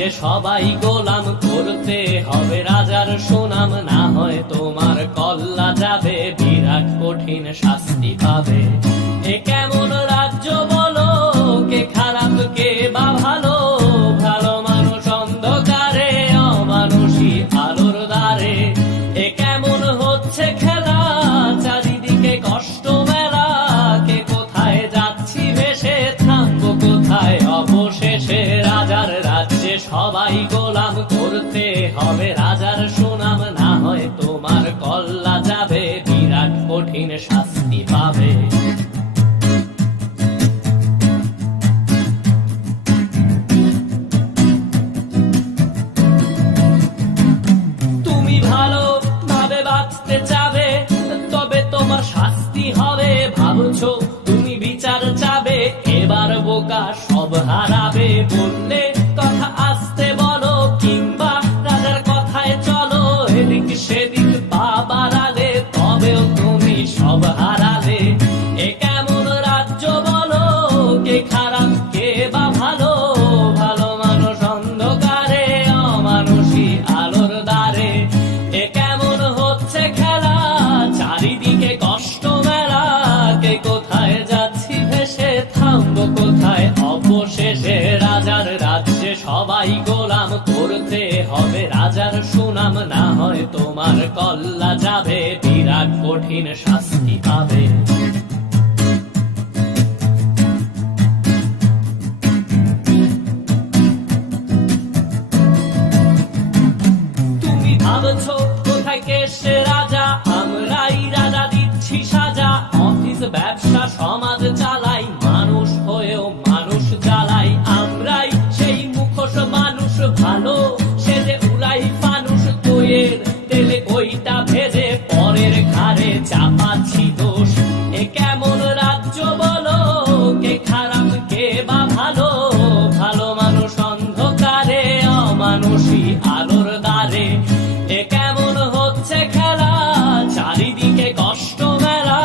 রাজ্যে সবাই গোলাম, করতে হবে রাজার সুনাম, না হয় তোমার কল্লা যাবে, বিরাট কঠিন শাস্তি পাবে। এ কেমন রাজ্য বলো, কে খারাপ কে বা ভালো, ভালো মানুষ অন্ধকারে, অমানুষী আলোর দ্বারে। এ কেমন হচ্ছে খেলা, চারিদিকে কষ্ট মেলা, কে কোথায় যাচ্ছি ভেসে, থামবো কোথায় অবশেষে। রাজার রাজ্যে সবাই গোলাম, করতে হবে রাজার সুনাম, না হয় তোমার কল্লা যাবে, বিরাট কঠিন শাস্তি পাবে। তুমি ভালো ভাবে বাঁচতে চাবে, তবে তোমার শাস্তি হবে। ভাবছো তুমি বিচার চাবে, এবার বোকা সব হারাবে। বললে কথা আসতে বলো, কিংবা রাজার কথায় চলো, এদিক সেদিক পা বাড়ালে, তবেও তুমি সব হারালে। এ কেমন রাজ্য বলো, কে খারাপ কে বা ভালো, ভালো মানুষ অন্ধকারে, অমানুষী আলোর দ্বারে। এ কেমন হচ্ছে খেলা, চারিদিকে কষ্ট মেলা, কে কোথায় যাচ্ছি ভেসে, থামবো কোথায় অবশেষে। রাজার রাজ্যে সবাই গোলাম, করতে হবে রাজার সুনাম, না হয় তোমার কল্লা যাবে, বিরাট কঠিন শাস্তি পাবে। তুমি ভাবছো কোথায় কে সে রাজা, আমরাই রাজা দিচ্ছি সাজা। অফিস ব্যবসা সমাজ চালাই, মানুষ হয়েও মানুষ জ্বালাই। আমরাই সেই মুখোশ মানুষ ভালো, সেজে উড়াই ফানুষ, দইয়ের তেলে ওইটা ভেজে, পরের ঘাড়ে চাপাচ্ছি দোষ। এ কেমন রাজ্য বলো, কে খারাপ কে বা ভালো, ভালো মানুষ অন্ধকারে, অমানুষী আলোর দ্বারে। এ কেমন হচ্ছে খেলা, চারিদিকে কষ্ট মেলা,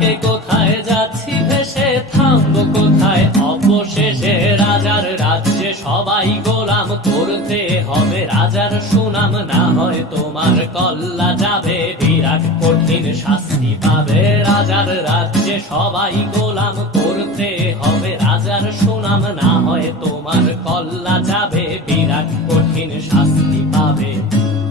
কে কোথায় যাচ্ছি ভেসে, থামবো কোথায় অবশেষে। রাজার রাজ্যে সবাই গোলাম, করতে হবে রাজার সুনাম, না হয় তোমার কল্লা যাবে, বিরাট কঠিন শাস্তি পাবে। রাজার রাজ্যে সবাই গোলাম, করতে হবে রাজার সুনাম, না হয় তোমার কল্লা যাবে, বিরাট কঠিন শাস্তি পাবে।